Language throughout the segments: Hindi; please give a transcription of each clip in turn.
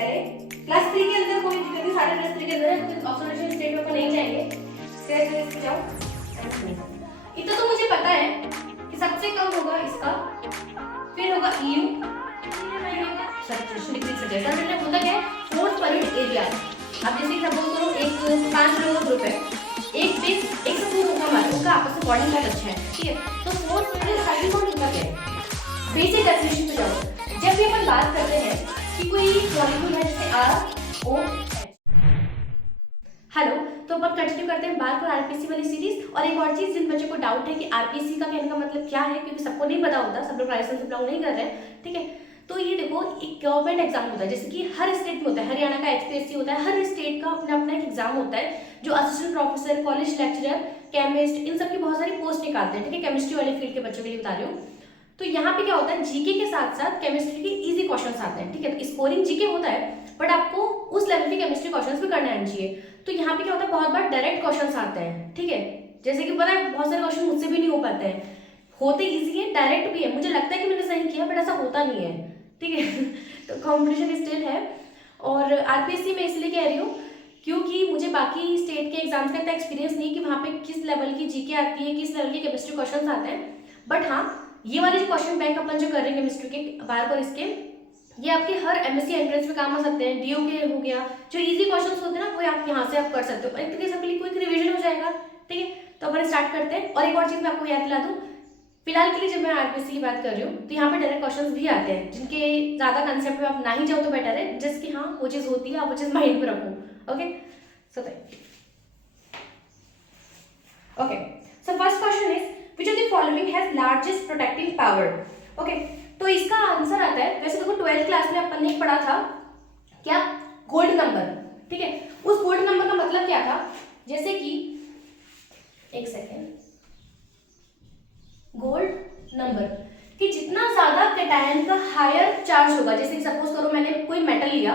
एरे क्लास 3 के अंदर कोई दिक्कत नहीं, सारे क्लास 3 के अंदर है, ऑब्जर्वेशन स्टेट में अपन नहीं जाएंगे, सीरीज पे जाओ। इतना तो मुझे पता है कि सबसे कम होगा इसका, फिर होगा EU, जैसा मैंने होता क्या है फोर्थ परमिट एरिया। अब जैसे कि सपोज करो एक 5 लोगों का ग्रुप है, एक बेस एक से 2 होगा हमारा, उनका आपस में बॉन्डिंग बहुत अच्छा है, ठीक है। तो फोर्थ परमिट हाइड्रोजन बॉन्ड कितना है, बेसिक डेफिनेशन पे जाओ। जब भी अपन बात करते हैं कि कोई मॉलिक्यूल है जैसे ROH, हेलो, तो अपन कंटिन्यू करते हैं बात कर आरपीसी वाली सीरीज। और एक और चीज जिन बच्चों को डाउट है कि आरपीसी का कहने का मतलब क्या है, क्योंकि सबको नहीं पता होता, सब लोग राइसन से बिलोंग नहीं कर रहे हैं, ठीक है। तो ये देखो एक गवर्नमेंट एग्जाम होता है, जैसे कि हर स्टेट में होता है, हरियाणा का HPSC होता है, हर स्टेट का अपना अपना एक एग्जाम होता है, जो assistant professor, college lecturer, chemist, इन सब की बहुत सारी पोस्ट निकालते हैं, ठीक है। केमिस्ट्री वाले फील्ड के बच्चों के लिए बता रही हूँ। तो यहाँ पे क्या होता है, जीके के साथ साथ केमिस्ट्री के इजी क्वेश्चंस आते हैं, ठीक है। स्कोरिंग जीके होता है, बट आपको उस लेवल के केमिस्ट्री क्वेश्चंस भी करने आने चाहिए। तो यहाँ पे क्या होता है, बहुत बार डायरेक्ट क्वेश्चंस आते हैं, ठीक है। जैसे कि पता है बहुत सारे क्वेश्चन मुझसे भी नहीं हो पाते हैं, होते इजी है, डायरेक्ट भी है, मुझे लगता है कि मैंने सही किया, बट ऐसा होता नहीं है, ठीक है। तो कॉम्पिटिशन स्टिल है। और आरपीएससी में इसलिए कह रही हूँ क्योंकि मुझे बाकी स्टेट के एग्जाम्स का इतना एक्सपीरियंस नहीं कि वहाँ पे किस लेवल की जीके आती है, किस लेवल के केमिस्ट्री क्वेश्चन आते हैं। बट हाँ, ये वाले जो क्वेश्चन बैंक अपन जो कर रहे हैं केमिस्ट्री के बार बार इसके, ये आपके हर एमएससी एंट्रेंस में काम आ सकते हैं। डीओ के हो गया, जो इजी क्वेश्चंस होते हैं ना, वो आप यहाँ से आप कर सकते हो, एक तरीके से आपके लिए क्विक रिवीजन हो जाएगा, ठीक है। तो अपन स्टार्ट करते हैं। और एक और चीज मैं आपको याद दिला दूं, फिलहाल के लिए जब मैं आरपीसी की बात कर रही हूँ तो यहाँ पे डायरेक्ट क्वेश्चंस भी आते हैं, जिनके ज्यादा कंसेप्ट में आप ना ही जाओ तो बेटर है, जिसकी हाँ वो चीज होती है, आप वो चीज माइंड में रखो। Okay, so okay, so first question is which of the following has largest protecting power. Okay, तो इसका आंसर आता है, वैसे देखो 12th क्लास में अपन ने पढ़ा था क्या, गोल्ड नंबर, ठीक है। उस गोल्ड नंबर का मतलब क्या था, जैसे कि एक सेकेंड, गोल्ड नंबर कि जितना ज्यादा कैटायन का हायर चार्ज होगा, जैसे कि सपोज करो मैंने कोई मेटल लिया,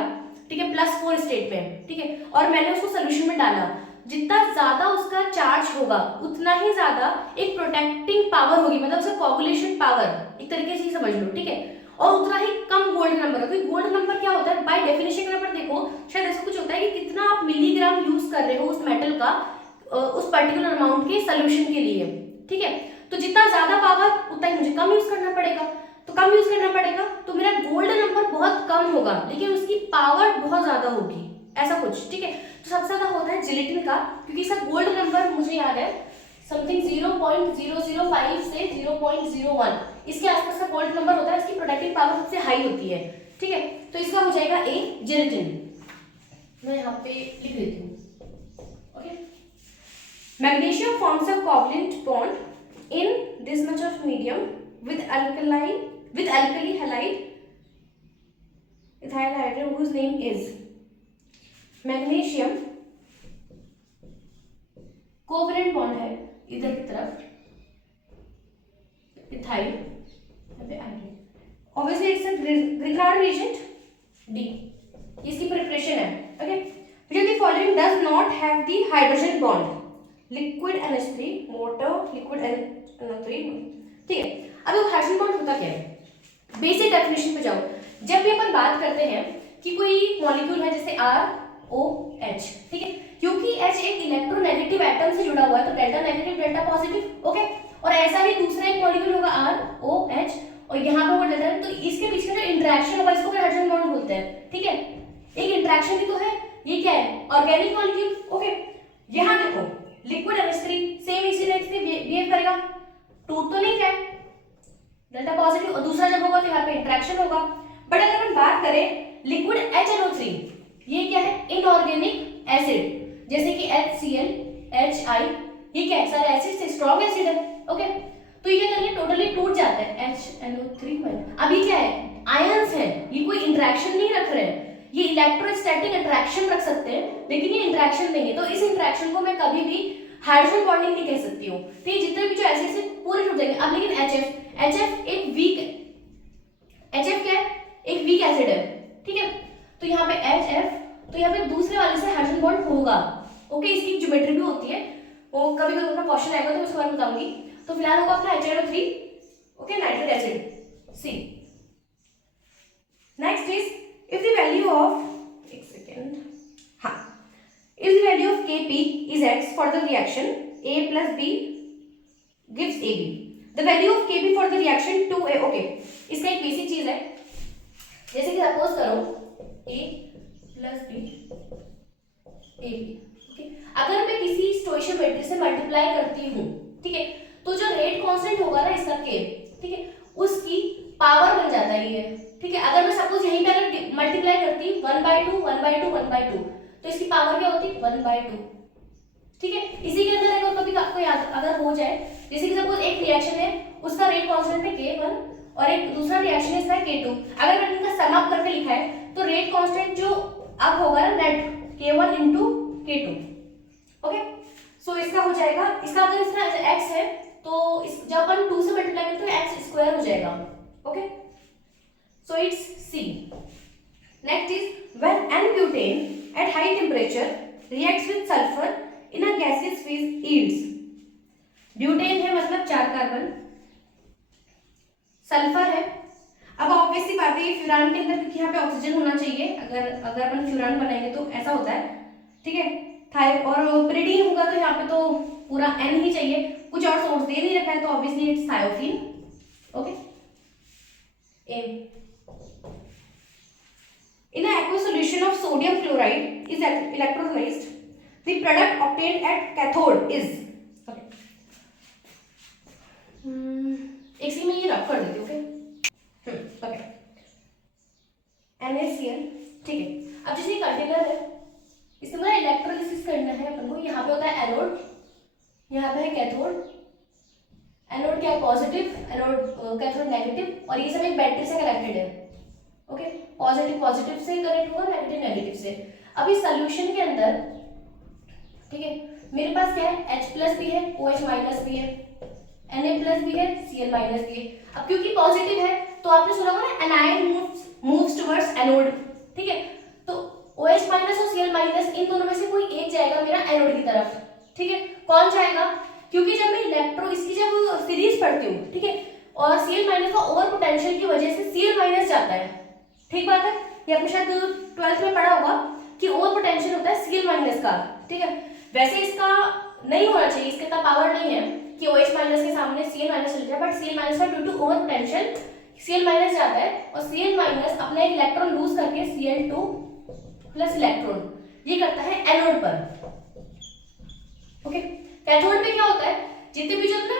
ठीक है, +4 स्टेट पे, ठीक है, और मैंने उसको सोल्यूशन में डाला, जितना ज्यादा उसका चार्ज होगा उतना ही ज्यादा एक प्रोटेक्टिंग पावर होगी, मतलब उसका कोगुलेशन पावर एक तरीके से ही समझ लो, ठीक है। और उतना ही कम गोल्ड नंबर है, क्योंकि गोल्ड नंबर क्या होता है बाय डेफिनेशन अगर देखो, शायद ऐसा कुछ होता है कि कितना आप मिलीग्राम यूज कर रहे हो उस मेटल का उस पर्टिकुलर अमाउंट के सोल्यूशन के लिए, ठीक है। तो जितना ज्यादा पावर उतना ही मुझे कम यूज करना पड़ेगा, तो कम यूज करना पड़ेगा तो मेरा गोल्ड नंबर बहुत कम होगा, लेकिन उसकी पावर बहुत ज्यादा होगी, ऐसा कुछ, ठीक है। तो सबसे ज्यादा होता है जिलेटिन का, क्योंकि इसका गोल्ड नंबर मुझे याद है समथिंग 0.005 से 0.01, इसके आसपास का गोल्ड नंबर होता है, इसकी प्रोटेक्टिव पावर सबसे हाई होती है, ठीक है। तो इसका हो जाएगा ए जिलेटिन, मैं यहाँ पे लिख देती हूँ। Okay, magnesium forms a covalent bond in this much of medium with alkali halide ethyl hydrogen whose name is magnesium, covalent bond है इधर की तरफ, ethyl obviously it's a Grignard reagent D, इसकी प्रिपरेशन है। Okay, which of the following does not have the hydrogen bond, liquid NH3, water liquid NO3, ठीक है। अब हाइड्रोजन बॉन्ड होता क्या है, बेसिक डेफिनेशन पे जाओ। जब भी अपन बात करते हैं कि कोई मॉलिक्यूल है जैसे ROH, ठीक है, क्योंकि H एक इलेक्ट्रोनेगेटिव एटम से जुड़ा हुआ है, तो delta negative delta positive, okay. और ऐसा ही दूसरा एक मॉलिक्यूल होगा ROH और यहाँ पे वो डेल्टा, तो इसके बीच में जो इंटरेक्शन होगा इसको हाइड्रोजन बॉन्ड बोलते हैं, ठीक है। एक इंटरेक्शन भी तो है, ये क्या है, ऑर्गेनिक मॉलिक्यूल, ओके। यहाँ देखो लिक्विड NH3 सेम इसी तरह से बिहेव करेगा, टूट तो नहीं है, डेल्टा पॉजिटिव, और दूसरा जब होगा तो यहाँ पे इंटरेक्शन होगा। बट अगर हम बात करें लिक्विड HNO3, ये क्या है, इनऑर्गेनिक एसिड, जैसे कि HCl HI, ये क्या है, सारे एसिड से स्ट्रॉन्ग एसिड है, ओके। तो ये क्या करेंगे, टोटली टूट जाता है HNO3 में। अब ये क्या है, आयंस है, ये कोई इंटरेक्शन नहीं रख रहे हैं, ये इलेक्ट्रोस्टैटिक इंटरेक्शन रख सकते हैं, लेकिन ये इंटरेक्शन नहीं है, तो इस इंटरेक्शन को मैं कभी भी हाइड्रोजन बॉन्डिंग नहीं कह सकती हूँ, तो ये जितने भी जो एसिड है पूरे टूट जाएंगे। अब लेकिन HF एक वीक, HF क्या है, एक वीक एसिड है, ठीक है। तो यहाँ पे HF, तो यहाँ पे दूसरे वाले से हाइड्रोजन बॉन्ड होगा, ओके। इसकी ज्योमेट्री भी होती है, वो कभी कभी अपना क्वेश्चन आएगा तो मैं उसके बारे में बताऊंगी। तो फिलहाल होगा अपना HNO3, okay, nitric acid C। Next is if the value of Kp is X for the reaction A plus B gives AB. The value of Kp for the reaction 2A. Okay, इसका एक बेसिक चीज है, जैसे कि सपोज करो A plus B AB. Okay, अगर मैं किसी स्टोइशियोमेट्री से मल्टीप्लाई करती हूँ, ठीक है, तो जो रेट कांस्टेंट होगा ना इसका K, ठीक है, उसकी पावर बन जाता है ये, ठीक है। अगर मैं सपोज यहीं पे अगर मल्टीप्लाई करती 1/2 1/2 1/2 तो इसकी पावर क्या होती 1/2, ठीक है। इसी के अंदर एक और टॉपिक आपको याद अगर हो जाए, जैसे कि सपोज एक रिएक्शन है उसका रेट कांस्टेंट है K1 और एक दूसरा रिएक्शन है इसका है K2। अगर मैंने इनका सम अप करके लिखा है तो रेट कांस्टेंट जो अब होगा ना net K1 into K2। Okay, सो इसका हो जाएगा, इसका अगर इसका x है तो इस जब अपन 2 से मल्टीप्लाई करते हैं x स्क्वायर हो जाएगा। Okay, so it's C। Next is when n-butane at high temperature reacts with sulfur in a gaseous phase yields। Butane है मतलब 4 कार्बन, सल्फर है। अब ऑब्वियस सी बात है ये फ्यूरान के अंदर, क्योंकि यहाँ पे ऑक्सीजन होना चाहिए, अगर अपन फ्यूरान बनाएंगे तो ऐसा होता है, ठीक है। थाई और पेरिडीन होगा तो यहाँ पे तो पूरा N ही चाहिए, कुछ और सोर्स दे नहीं रखा है तो obviously it's thiophene. Okay, in an aqueous solution of sodium chloride is electrolyzed, the product obtained at cathode is। okay, एक सी में ये रख कर देती हूँ। ओके, NaCl, ठीक है। अब जैसे कंटेनर है इसमें ना इलेक्ट्रोलिसिस करना है अपन को। यहाँ पे होता है एनोड, यहाँ पे है कैथोड। एनोड क्या है पॉजिटिव, एनोड कैथोड नेगेटिव, और ये सब एक बैटरी से कनेक्टेड है। ओके, पॉजिटिव पॉजिटिव से कनेक्ट होगा, नेगेटिव नेगेटिव से। अब इस सॉल्यूशन के अंदर, ठीक है, मेरे पास क्या है H प्लस भी है, OH माइनस भी है, Na प्लस भी है, Cl माइनस भी है। अब क्योंकि पॉजिटिव है तो आपने सुना होगा ना एनायन मूव्स टुवर्ड्स एनोड, ठीक है, तो OH माइनस और Cl माइनस इन दोनों में से कोई एक जाएगा मेरा एनोड की तरफ, ठीक है। कौन जाएगा, क्योंकि जब मैं इलेक्ट्रो इसकी जब सीरीज पढ़ती हूँ, ठीक है, और Cl माइनस का ओवर पोटेंशियल की वजह से Cl माइनस जाता है, ठीक बात है। ये आपने शायद 12th में पढ़ा होगा कि ओवर पोटेंशियल होता है Cl माइनस का, ठीक है। वैसे इसका नहीं होना चाहिए, इसके इतना पावर नहीं है कि OH माइनस के सामने Cl माइनस चले जाए, बट Cl माइनस का due to over potential Cl minus जाता है और Cl माइनस अपना एक इलेक्ट्रॉन लूज करके Cl2 प्लस इलेक्ट्रॉन ये करता है एनोड पर। ओके, कैथोड पे क्या होता है, जितने भी जो ना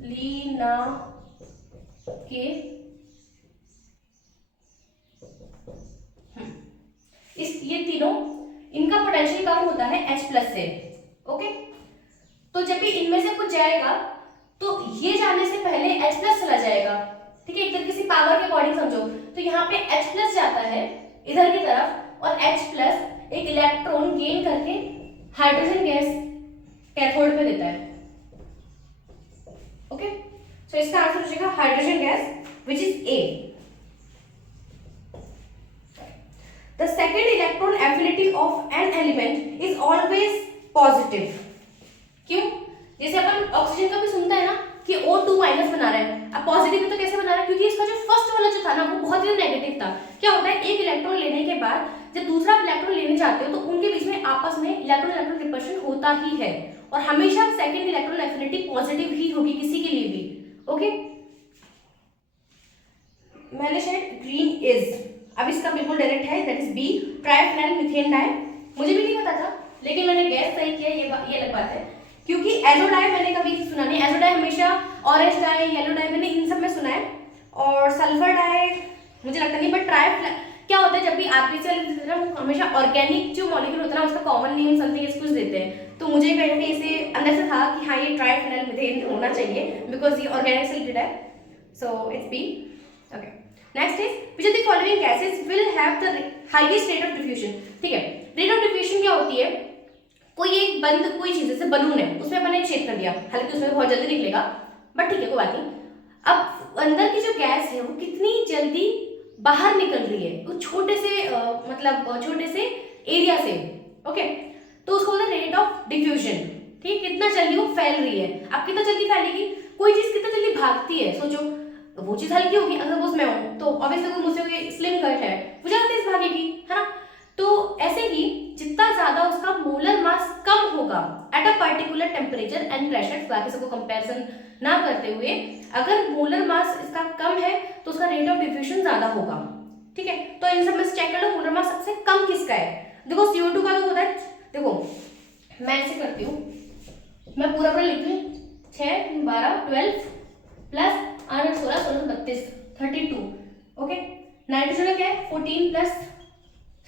लीना के इस ये तीनों इनका पोटेंशियल कम होता है H प्लस से। ओके, तो जब भी इनमें से कुछ जाएगा तो ये जाने से पहले H प्लस चला जाएगा, ठीक है। एक तरीके से पावर के अकॉर्डिंग समझो तो यहाँ पे H प्लस जाता है इधर की तरफ और H प्लस एक इलेक्ट्रॉन गेन करके हाइड्रोजन गैस कैथोड पे देता है। ओके, सो इसका आंसर हो जाएगा hydrogen gas which is A। The second electron affinity of an element is always positive। क्यों? जैसे अपन ऑक्सीजन का भी सुनता है ना कि O2 माइनस बना रहा है, अब पॉजिटिव में तो कैसे बना रहा है, क्योंकि इसका जो फर्स्ट वाला जो था ना वो बहुत ही नेगेटिव था। क्या होता है, एक इलेक्ट्रॉन लेने के बाद जब दूसरा इलेक्ट्रॉन लेने जाते हो तो उनके बीच में आपस में इलेक्ट्रॉन इलेक्ट्रॉन रिपल्शन होता ही है, और हमेशा सेकंड इलेक्ट्रॉन एफिनिटी पॉजिटिव ही होगी किसी के लिए भी। ओके, मैंने शायद ग्रीन इज, अब इसका बिल्कुल डायरेक्ट है, that is B, triphenyl methane dye. मुझे भी नहीं पता था लेकिन मैंने गैस सही किया, ये अलग बात है, क्योंकि एजो डाई मैंने कभी सुना नहीं। एजो डाई हमेशा ऑरेंज डाई, येलो डाई मैंने इन सब में सुना है, और सल्फर डाई मुझे लगता नहीं। बट ट्राइफेनॉल क्या होता है, जब भी आर्टिफिशियल देते हैं वो हमेशा ऑर्गेनिक जो मॉलिक्यूल होता है उसका कॉमन नेम समथिंग ऐसे कुछ देते हैं, तो मुझे कहीं ना कहीं इसे अंदर से था कि हाँ ये ट्राइफेनॉल मीथेन होना चाहिए बिकॉज ये ऑर्गेनिक से रिलेटेड है, so it's B. Okay, next is which of the following gases will have the highest rate of diffusion। ठीक है, रेट ऑफ डिफ्यूजन क्या होती है, कोई एक बंद कोई चीज जैसे बलून है उसमें अपन एक छेद कर दिया, हालांकि उसमें बहुत जल्दी निकलेगा बट ठीक है कोई बात नहीं। अब अंदर की जो गैस है वो कितनी जल्दी बाहर निकल रही है, वो छोटे से मतलब छोटे से एरिया से, ओके, तो उसको बोलते हैं रेट ऑफ डिफ्यूजन। ठीक, कितना जल्दी वो फैल रही है। अब कितना जल्दी फैलेगी, कोई चीज कितना जल्दी भागती है, सोचो वो चीज हल्की होगी, अगर सपोज मैं हूं तो ऑब्वियसली कोई मुझसे कोई स्लिम कट है वो ज्यादा तेज भागेगी, है ना। तो ऐसे ही जितना बाकी सबको कंपैरिजन ना करते हुए, अगर मोलर मास इसका कम है तो उसका रेट ऑफ डिफ्यूजन ज्यादा होगा। ठीक है, तो इन सब में से चेक कर लो मोलर मास सबसे कम किसका है। देखो CO2 का तो होता है, देखो मैं ऐसे करती हूँ, मैं पूरा पूरा लिख लूँ, 6 12 12 प्लस 8 16 16 32 32। ओके, नाइट्रोजन का क्या है 14 प्लस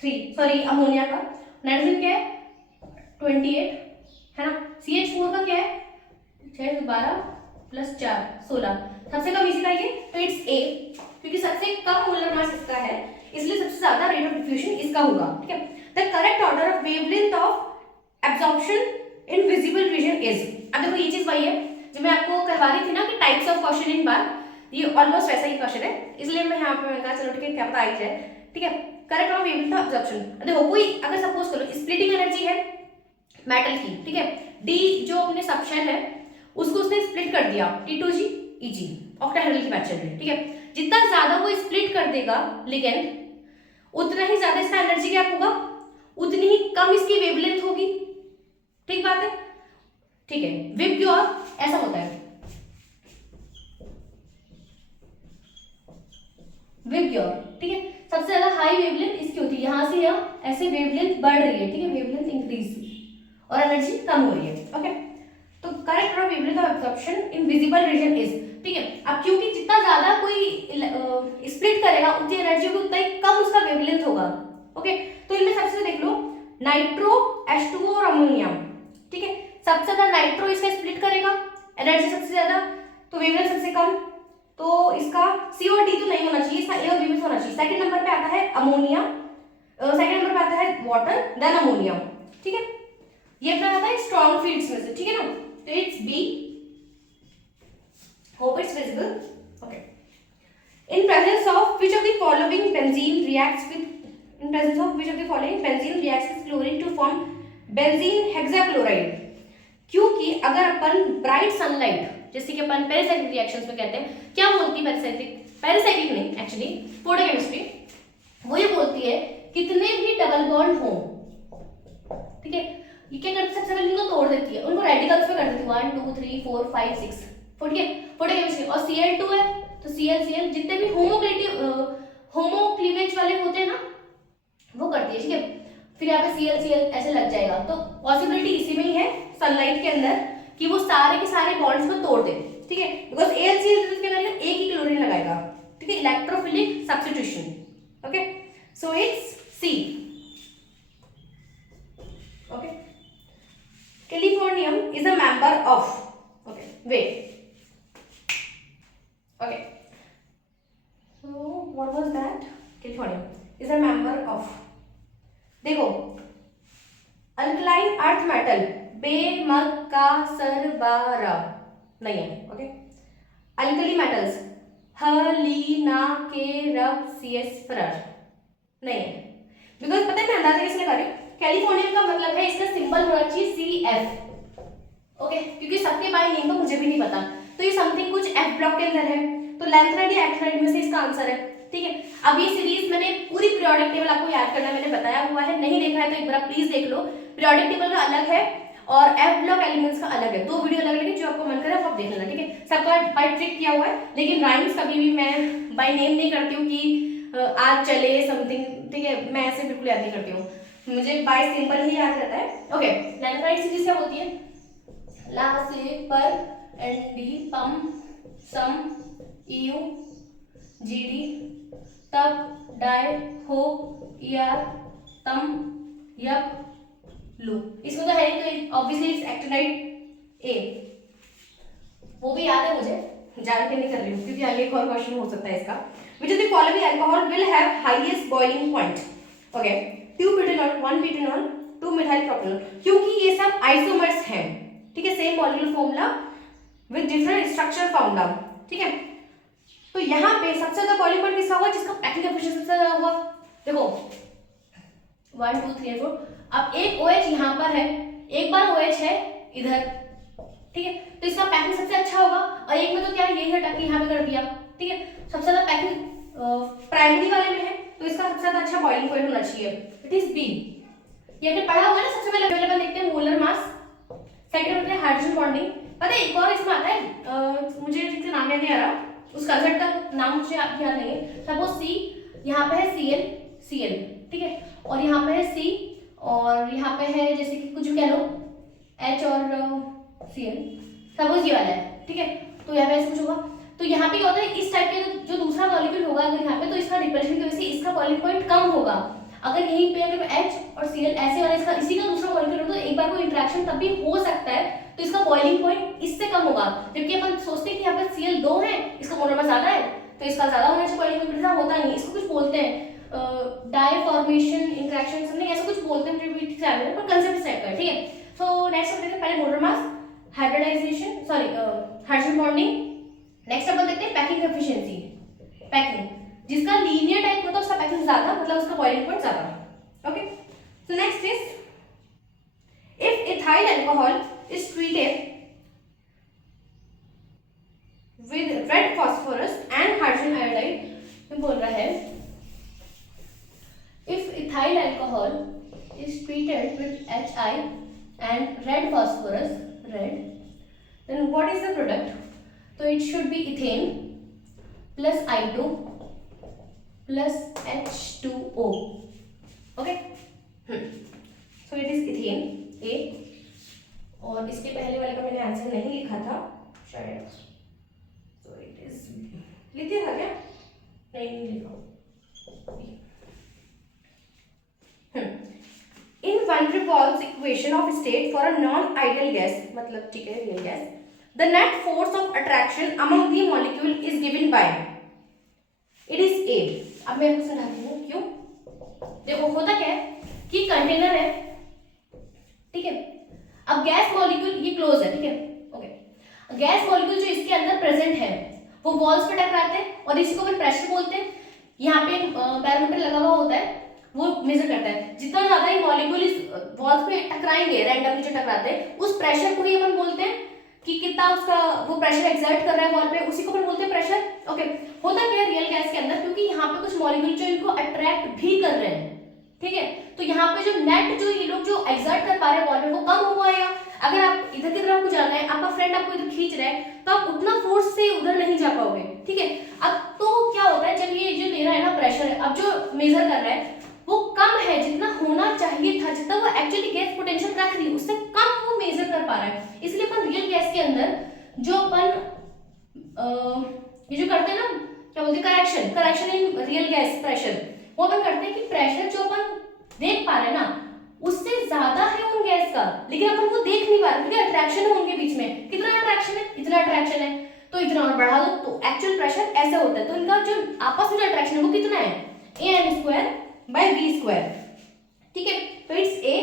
3, सॉरी अमोनिया का नाइट्रोजन क्या है 28 है ना। CH4 का क्या है 6 12 प्लस 4 16, सबसे कम इसी का ये, तो इट्स A, क्योंकि सबसे कम मोलर मास इसका है इसलिए सबसे ज्यादा रेट ऑफ डिफ्यूजन इसका होगा। ठीक है, the correct order of wavelength of absorption in visible region is. अब देखो ये चीज वही है जो मैं आपको करवा रही थी ना कि टाइप्स ऑफ क्वेश्चन इन बार, ये ऑलमोस्ट वैसा ही क्वेश्चन है, इसलिए मैं यहाँ पे मैंने कहा चलो ठीक है क्या पता आई जाए। ठीक है, correct of wavelength of absorption. देखो कोई अगर सपोज करो स्प्लिटिंग एनर्जी है मेटल की, ठीक है, D जो अपने सबशेल है उसको उसने स्प्लिट कर दिया T2G EG ऑक्टाहेड्रल की बात चल रही है। ठीक है, जितना ज्यादा वो स्प्लिट कर देगा लिगेंड उतना ही ज्यादा इसका एनर्जी गैप होगा, उतनी ही कम इसकी वेवलेंथ होगी। ठीक बात है, ठीक है। विबग्योर ऐसा होता है, विबग्योर, ठीक है, सबसे ज्यादा हाई वेवलेंथ इसकी होती है, यहां से यहाँ ऐसे वेवलेंथ बढ़ रही है, ठीक है, वेवलेंथ इंक्रीज और एनर्जी कम हो रही है। ओके, तो correct of wavelength of absorption in visible region is, ठीक है। अब क्योंकि जितना ज्यादा कोई स्प्लिट करेगा उतनी एनर्जी होगी, उतना ही कम उसका वेवलेंथ होगा। ओके, तो इनमें सबसे देख लो नाइट्रो H2O और अमोनिया, ठीक है, सबसे ज्यादा नाइट्रो इसका स्प्लिट करेगा, एनर्जी सबसे ज्यादा, तो वेवलेंथ सबसे कम, तो इसका C और D तो नहीं होना चाहिए, इसका A और B में होना चाहिए। सेकंड नंबर पे आता है अमोनिया, सेकंड नंबर पे आता है वाटर, देन अमोनिया। ठीक है, ये अपना आता है स्ट्रॉन्ग फील्ड्स में से, ठीक है ना, तो it's B, hope it's visible. Okay, in presence of which of the following benzene reacts with, in presence of which of the following benzene reacts with chlorine to form benzene hexachloride। क्योंकि अगर अपन ब्राइट सनलाइट, जैसे कि अपन पेरिसाइक्लिक रिएक्शंस में कहते हैं, क्या बोलती है पेरिसाइक्लिक नहीं एक्चुअली फोटोकेमिस्ट्री, वो ये बोलती है कितने भी डबल बॉन्ड हो, ठीक है, ये क्या करती है सबसे पहले इनको तोड़ देती है, उनको रेडिकल्स में कर देती है 1 2 3 4 5 6, ठीक है, फोटोकेमिस्ट्री। और Cl2 है तो Cl जितने भी होमोक्लीवेज वाले होते हैं ना वो करती है, ठीक है, फिर यहाँ पे Cl ऐसे लग जाएगा, तो पॉसिबिलिटी इसी में ही है सनलाइट के अंदर कि वो सारे के सारे बॉन्ड्स को तोड़ दे, ठीक है, बिकॉज AlCl क्या करेगा एक ही क्लोरीन लगाएगा, ठीक है, electrophilic substitution. Okay, so it's C। Okay, californium is a member of, okay wait, okay, so what was that, californium is a member of, देखो अल्कलाइन अर्थ मेटल बेमकासरबारा नहीं है, ओके, अल्कली मेटल्स हलीना के रब CS फरार नहीं है, बिकॉज पता है मैं अंदाजा कैसे लगा रही हूँ, कैलिफोर्नियम का मतलब है इसका सिंबल होना चाहिए CF, ओके, क्योंकि सबके बाय नेम तो मुझे भी नहीं पता, तो ये समथिंग कुछ F ब्लॉक के अंदर है, तो लैंथनाइड या एक्टिनाइड में से इसका आंसर है, ठीक है। अब ये सीरीज मैंने पूरी पीरियोडिक टेबल आपको याद करना मैंने बताया हुआ है, नहीं देखा है तो एक बार प्लीज देख लो, पीरियोडिक टेबल का अलग है और F ब्लॉक एलिमेंट्स का अलग है, दो वीडियो अलग अलग है, जो आपको मन करे आप देख लेना, ठीक है, सबका बाय ट्रिक किया हुआ है, लेकिन राइम्स कभी भी मैं बाय नेम नहीं करती हूँ कि आज चले समथिंग, ठीक है, मैं ऐसे बिल्कुल याद नहीं करती हूँ, मुझे बाय सिंपल ही याद रहता है। ओके, लैंथनाइड सीरीज क्या होती है, ला से पर ND पम सम EU GD तब डाई हो यार तम यप लू, इसमें तो है तो ऑब्वियसली इट्स एक्टिनाइड A, वो भी याद है मुझे, जान के नहीं कर रही हूँ क्योंकि आगे एक और क्वेश्चन हो सकता है इसका, which of the following alcohol will have highest boiling point। Okay, 2 butanol 1 butanol 2 methyl propanol, क्योंकि ये सब आइसोमर्स हैं, ठीक है, same molecular formula with different structure found out, ठीक है, तो यहाँ पे सबसे ज्यादा बॉइलिंग पॉइंट किसका होगा, जिसका पैकिंग कैपेसिटी सबसे ज्यादा होगा, देखो 1 2 3 4, अब एक OH यहाँ पर है, एक बार OH है इधर, ठीक है, तो इसका पैकिंग सबसे अच्छा होगा, और एक में तो क्या यही हटा के यहाँ पे कर दिया, ठीक है, सबसे ज्यादा पैकिंग प्राइमरी वाले में है, तो इसका सबसे ज्यादा अच्छा बॉइलिंग पॉइंट होना चाहिए, इट इज B। ये हमने पढ़ा हुआ है ना, सबसे पहले अवेलेबल देखते हैं मोलर मास, सेकंड होता है हाइड्रोजन बॉन्डिंग, पता है एक और इसमें आता है, मुझे ठीक से नाम याद नहीं आ रहा, उस कंसेप्ट का नाम मुझे आप याद नहीं है। सपोज सी, यहाँ पे है Cl, ठीक है, और यहाँ पे है C, और यहाँ पे है जैसे कि कुछ भी कह लो H और Cl, सपोज ये वाला है, ठीक है, तो यहाँ पे ऐसे कुछ होगा। तो यहाँ पे क्या होता है, इस टाइप के जो दूसरा मॉलिक्यूल होगा अगर यहाँ पे, तो इसका रिपल्शन की वजह से इसका बॉइलिंग पॉइंट कम होगा। अगर यहीं पे अगर H और Cl ऐसे वाला इसका इसी का दूसरा मॉलिक्यूल हो तो एक बार कोई इंटरेक्शन तब भी हो सकता है, तो इसका बॉइलिंग पॉइंट इससे कम होगा। जबकि अपन सोचते हैं कि यहाँ पर Cl 2 है, इसका मोलर मास ज्यादा है, तो इसका ज्यादा होना चाहिए बॉइलिंग पॉइंट, ऐसा होता नहीं। इसको कुछ बोलते हैं डाइफॉर्मेशन इंटरेक्शन समथिंग ऐसा कुछ बोलते हैं, मुझे भी ठीक से याद नहीं है, पर कंसेप्ट सेट कर, ठीक है। सो नेक्स्ट अपन देखते हैं पहले molar mass, hybridization, sorry hydrogen bonding. Next अपन देखते हैं पैकिंग एफिशिएंसी, पैकिंग, जिसका लीनियर टाइप होता है उसका पैकिंग ज्यादा, मतलब उसका बॉइलिंग पॉइंट ज्यादा। Okay, so next is if ethyl alcohol is treated with red phosphorus and hydrogen iodide, में बोल रहा है if ethyl alcohol is treated with HI and red phosphorus, red, then what is the product? So it should be ethane plus I2 plus H2O. Okay, so it is ethane A, और इसके पहले वाले का मैंने आंसर नहीं लिखा था शायद, so it is, लिख दिया था क्या? नहीं लिखा। In van der Waals equation of state for a non-ideal gas, मतलब ठीक है real gas, the net force of attraction among the molecule is given by, it is A। अब मैं आपको समझाती हूँ क्यों। देखो होता क्या है कि कंटेनर है, ठीक है, अब गैस मॉलिक्यूल ये क्लोज है, ठीक है, ओके, गैस मॉलिक्यूल जो इसके अंदर प्रेजेंट है वो वॉल्स पे टकराते हैं और इसी को फिर प्रेशर बोलते हैं। यहाँ पे बैरोमीटर लगा हुआ होता है, वो मेजर करता है, जितना ज्यादा ये मॉलिक्यूल इस वॉल्स पे टकराएंगे, रैंडमली जो टकराते हैं, उस प्रेशर को ही अपन बोलते हैं कि कितना उसका वो प्रेशर एक्सर्ट कर रहा है वॉल पे, उसी को अपन बोलते हैं प्रेशर। ओके, होता क्या है रियल गैस के अंदर, क्योंकि यहाँ पे कुछ मॉलिक्यूल जो इनको अट्रैक्ट भी कर रहे हैं, ठीक है, तो यहाँ पे जो नेट जो ये लोग जो एक्सर्ट कर पा रहे हैं वॉल पे वो कम हो पाएगा। अगर आप इधर की तरफ जाना है, आपका फ्रेंड आपको इधर खींच रहा है, तो आप उतना फोर्स से उधर नहीं जा पाओगे, ठीक है। अब तो क्या होता है, जब ये जो दे रहा है ना प्रेशर, अब जो मेजर कर रहा है वो कम है, जितना होना चाहिए था, जितना वो एक्चुअली गैस पोटेंशियल रख रही है उससे कम वो मेजर कर पा रहा है। इसलिए अपन रियल गैस के अंदर जो अपन ये जो करते हैं ना, क्या बोलते हैं, correction in real gas pressure, वो अपन करते हैं कि प्रेशर जो अपन देख पा रहे हैं ना उससे ज्यादा है उन गैस का, लेकिन अपन वो देख नहीं पा रहे क्योंकि अट्रैक्शन है उनके बीच में। कितना अट्रैक्शन है, इतना अट्रैक्शन है, तो इतना और बढ़ा दो तो एक्चुअल प्रेशर ऐसे होता है। तो इनका जो आपस में जो अट्रैक्शन है वो कितना है, an² by v², ठीक है, तो इट्स A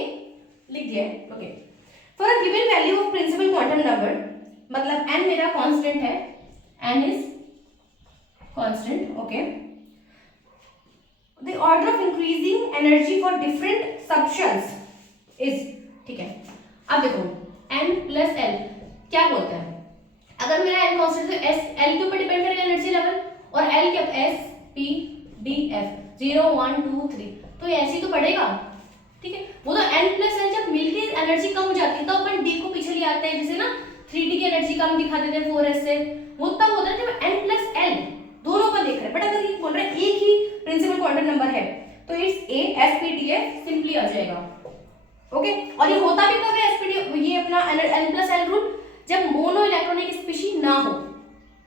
लिख दिया है। Okay, for a given value of principal quantum number, मतलब n मेरा कांस्टेंट है, n is constant, okay, the order of increasing energy for different substance is, ठीक है। अब देखो n प्लस l क्या बोलता है, अगर मेरा n कांस्टेंट तो s l के ऊपर डिपेंड करेगा एनर्जी लेवल, और l क्या, s p d f 0 1 2 3, तो ऐसे तो बढ़ेगा, ठीक है। वो तो n प्लस l जब मिलके एनर्जी कम हो जाती है तो अपन d को पीछे ले आते हैं, जैसे ना 3d की एनर्जी कम दिखा देते हैं 4s से, वो तब होता है जब n प्लस l दोनों का देख रहे हैं। बट अगर ये बोल रहे हैं एक ही प्रिंसिपल क्वांटम नंबर है तो it's a s p d f simply आ जाएगा, ओके। और ये होता भी कब है s p d, ये अपना n प्लस l रूल जब मोनो इलेक्ट्रॉनिक स्पीशीज ना हो,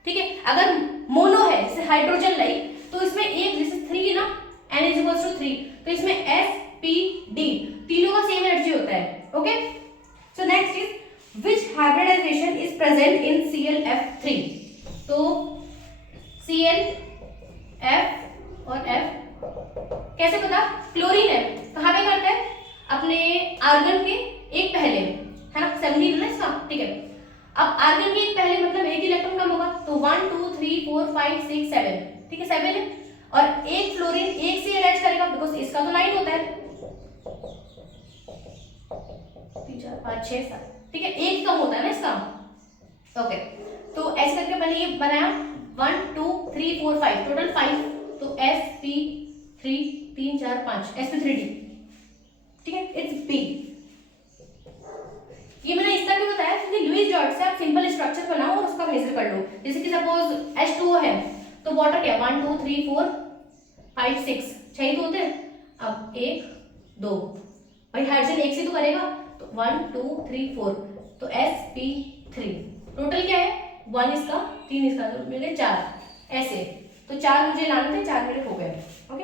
ठीक है। अगर मोनो है जैसे हाइड्रोजन लाइक, तो इसमें एक जैसे 3 ना, n इज इक्वल्स टू 3, तो इसमें s p d तीनों का सेम एनर्जी होता है, okay. So next is which hybridization is present in ClF3, तो Cl F और F कैसे पता, क्लोरीन है, कहाँ पे करते हैं, अपने आर्गन के एक पहले, है ना, 17 है इसका, ठीक है। अब आर्गन के एक पहले मतलब एक इलेक्ट्रॉन कम होगा, तो 1 2 3 4 5 6 7, ठीक है, 7 है, और एक फ्लोरीन एक से अटैच करेगा बिकॉज इसका तो 9 होता है, 3 4 5 6 7, ठीक है, एक कम होता है ना इसका, ओके। तो ऐसे करके मैंने ये बनाया 1 2 3 4 5, टोटल 5, तो sp3 3 4 5 sp3d, ठीक है, इट्स B। ये मैंने इसका क्यों बताया, क्योंकि लुईस डॉट से आप सिंपल स्ट्रक्चर बनाओ और उसका मेजर कर लो। जैसे कि सपोज H2O है तो वाटर क्या 1 2 3 4 5 6 6 ही तो होते हैं। अब 1 2 भाई हाइड्रोजन एक से तो करेगा, तो 1 2 3 4 तो sp3 टोटल क्या है 1 इसका 3 इसका तो मिले 4 ऐसे। तो 4 मुझे लाने थे, 4 मेरे हो गए। ओके,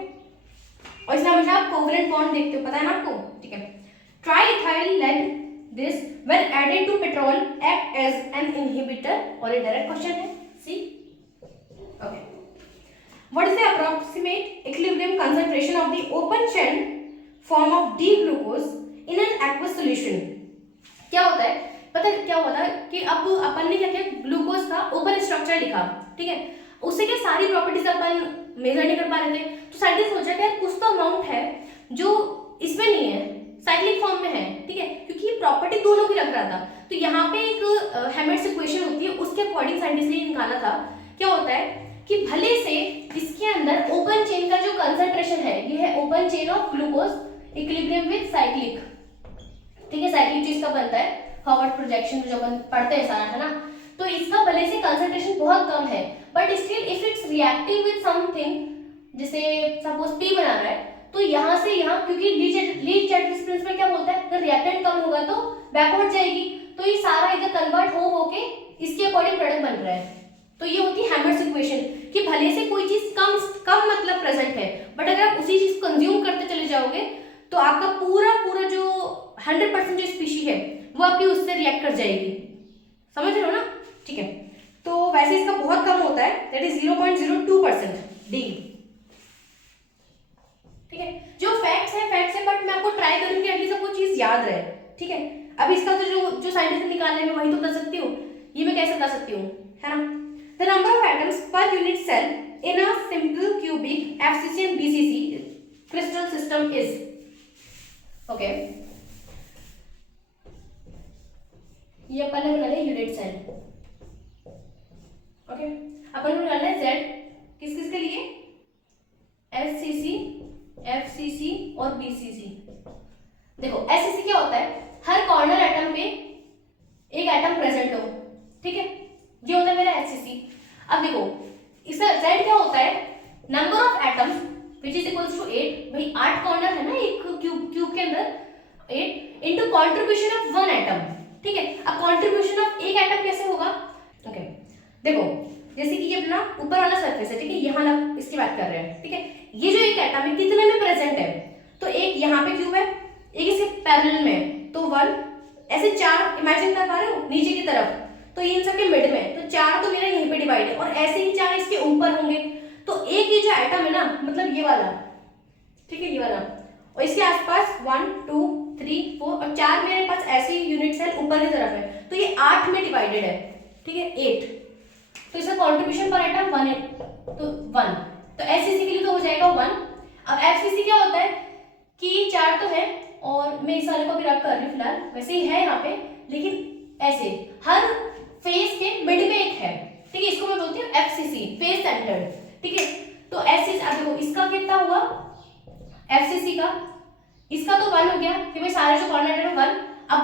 और इसमें हमेशा आप कोवलेंट बॉन्ड देखते हो, पता है ना आपको, ठीक है। Triethyl lead this when added to petrol act as an inhibitor, और ये डायरेक्ट क्वेश्चन है C. Okay, what is the approximate equilibrium concentration of the open chain form of D glucose in an aqueous solution. क्या होता है पता है, क्या होता है कि अब अपन ने क्या किया, ग्लूकोज का ओपन स्ट्रक्चर लिखा, ठीक है, उससे क्या सारी प्रॉपर्टीज अपन मेजर नहीं कर पा रहे थे, तो साइंटिस्ट सोचा कि यार कुछ तो अमाउंट है जो इसमें नहीं है, साइक्लिक फॉर्म में है, ठीक है, क्योंकि ये प्रॉपर्टी दोनों की लग रहा था। तो यहाँ पे एक हेमर्ट्स इक्वेशन होती है, उसके अकॉर्डिंग साइंटिस्ट ने निकाला था। क्या होता है कि भले से इसके अंदर ओपन चेन का जो कंसंट्रेशन है, ये है open chain of glucose equilibrium with cyclic, ठीक है, साइक्लिक चीज का बनता है हॉवर्ड प्रोजेक्शन जो अपन पढ़ते हैं सारा, है ना। तो इसका भले से कंसंट्रेशन बहुत कम है, but still if it's reacting with something, जैसे सपोज P बना रहा है, तो यहाँ से यहाँ, क्योंकि लीच चार्ज प्रिंसिपल क्या बोलता है, अगर रिएक्टेंट कम होगा तो बैकवर्ड जाएगी, तो ये सारा इधर कन्वर्ट हो के इसके अकॉर्डिंग प्रोडक्ट बन रहा है। तो ये होती है हेमर्ट्स इक्वेशन कि भले से कोई चीज कम मतलब प्रेजेंट है, बट अगर आप उसी चीज कंज्यूम करते चले जाओगे तो आपका पूरा जो 100% जो स्पीशी है वो आपकी उससे रिएक्ट कर जाएगी, समझ रहे हो ना, ठीक है। तो वैसे इसका बहुत कम होता है, दैट इज 0.02% डी, ठीक है। जो फैक्ट्स है, बट मैं आपको ट्राई करूंगी एटलीस्ट आपको चीज याद रहे, ठीक है। अब इसका तो जो साइंटिस्ट ने निकाला है मैं वही तो कर सकती हूँ, ये मैं कैसे बता सकती हूँ, है ना। The number of atoms per unit cell in a simple cubic FCC and BCC crystal system is, okay, ये अपन ने बना लिया यूनिट सेल, ओके। अपन ने बनाना है Z किस के लिए, SCC, FCC और BCC। देखो SCC क्या होता है, हर कॉर्नर एटम पे एक एटम प्रेजेंट हो, ठीक है, ये होता है मेरा SCC। अब देखो इसका Z क्या होता है, number of atoms which is equals to 8, भाई 8 कॉर्नर है ना एक क्यूब के अंदर, 8 इनटू कंट्रीब्यूशन ऑफ 1 एटम, ठीक है। अब कंट्रीब्यूशन ऑफ एक एटम कैसे होगा, ओके, देखो जैसे कि ये अपना ऊपर वाला सरफेस है, ठीक है, यहाँ हम इसकी बात कर रहे हैं, ठीक है। ये जो एक एटम है कितने में प्रेजेंट है, तो एक यहाँ पे क्यूब है, एक इसके पैरेलल में, तो 1, ऐसे 4 इमेजिन कर पा रहे हो नीचे की तरफ, तो ये इन सबके मिड में, तो 4 तो मेरा यहीं पे डिवाइड है, और ऐसे ही 4 इसके ऊपर होंगे, तो एक ये जो एटम है ना, मतलब ये वाला, ठीक है, ये वाला, और इसके आसपास 1 2 3 4 और 4 मेरे पास ऐसे यूनिट सेल ऊपर की तरफ है, तो ये 8 में डिवाइडेड है, ठीक है, 8, तो इसका कंट्रीब्यूशन पर एटम 1 है, तो 1, तो SCC के लिए तो हो जाएगा 1। अब FCC क्या होता है कि 4 तो है, और मैं इस वाले को भी रख कर रही हूँ फिलहाल, वैसे ही है यहाँ पे, लेकिन ऐसे हर फेस के मिड में एक है, ठीक है, इसको मैं बोलती हूँ FCC, फेस सेंटर्ड, ठीक है। तो SCC, अब देखो इसका कितना हुआ FCC का, इसका तो 1 हो गया कि भाई सारे जो कॉर्नर है 1। अब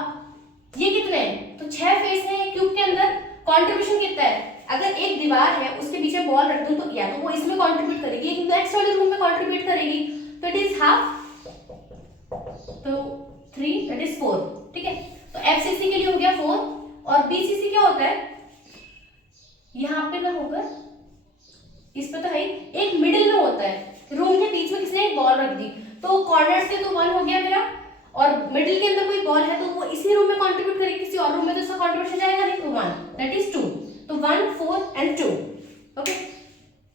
ये कितने हैं, तो 6 फेस हैं क्यूब के अंदर, कंट्रीब्यूशन कितना है, अगर एक दीवार है उसके पीछे बॉल रख दूं तो या तो वो इसमें कंट्रीब्यूट करेगी, एक नेक्स्ट वाले रूम में कंट्रीब्यूट करेगी, तो इट इज हाफ, तो 3 दैट इज 4, ठीक है। तो FCC के लिए हो गया 4, और BCC क्या होता है, यहाँ पे ना होकर इस पे तो है एक मिडिल में होता है, रूम के बीच में किसने एक बॉल रख दी, तो कॉर्नर से तो 1 हो गया मेरा, और मिडिल के अंदर कोई बॉल है तो वो इसी रूम में कंट्रीब्यूट करेगी, किसी और रूम में तो इसका कंट्रीब्यूशन जाएगा नहीं, तो 1 दैट इज 2, तो 1 4 and 2, ओके,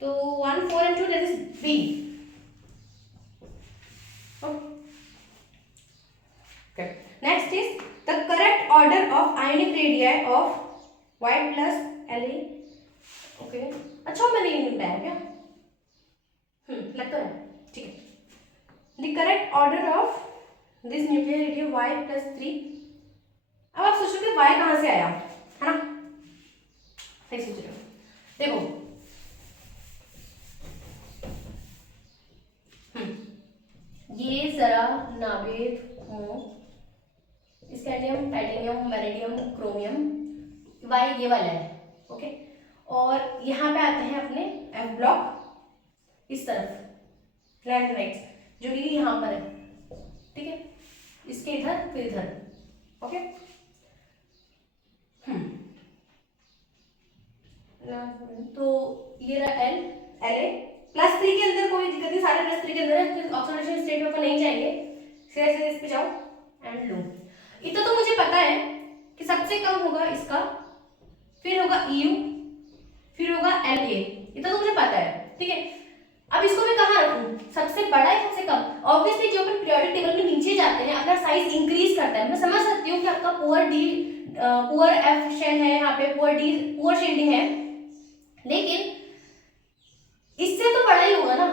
तो 1 4 and 2 that is B, okay. Next is the correct order of ionic radii of Y plus La, okay. अच्छा मैंने ये नहीं बताया क्या, लगता है, ठीक है। The correct order of this nuclear radii Y plus 3, अब आप सोच रहे हो Y कहाँ से आया, है ना, सही सोच रहे हो, देखो ये जरा नावेद हो scandium, titanium, vanadium, chromium, Y ये वाला है, ओके। और यहाँ पे आते हैं अपने एफ ब्लॉक इस तरफ लैंडराइट्स, जो कि यहाँ पर है, ठीक है, इसके इधर फिर इधर, ओके। तो ये रहा एल, एल +3 के अंदर कोई दिक्कत नहीं, सारे +3 के अंदर है, तो ऑक्सीडेशन स्टेट में अपन नहीं जाएंगे, सीधे सीधे इस पे जाओ एंड लो। इतना तो मुझे पता है कि सबसे कम होगा इसका, फिर होगा EU, फिर होगा LA, इतना तो मुझे पता है, ठीक है। अब इसको मैं कहाँ रखूँ, सबसे बड़ा है सबसे कम? ऑब्वियसली जो अपन पीरियोडिक टेबल में नीचे जाते हैं अपना साइज इंक्रीज करता है। मैं समझ सकती हूँ कि आपका पुअर F शेल है, यहाँ पे पुअर शेडिंग है, लेकिन इससे तो बड़ा ही होगा ना।